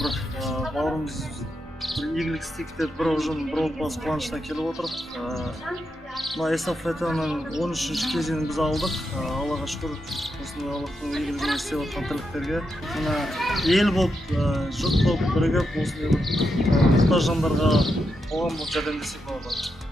бір бауырымыз бір игілік істейік деп бір ұжым бір отбасы қуанышына келіп отырық. Мына эстафетаның 13-ші кезеңін біз алдық. Аллаға шүкір, осындай Аллахтың игілігімен істеп отқан тірліктерге мына ел болып, жұрт болып бірігіп осындай бір мұқтаж жандарға қоғам болып жәрдемдесек болады.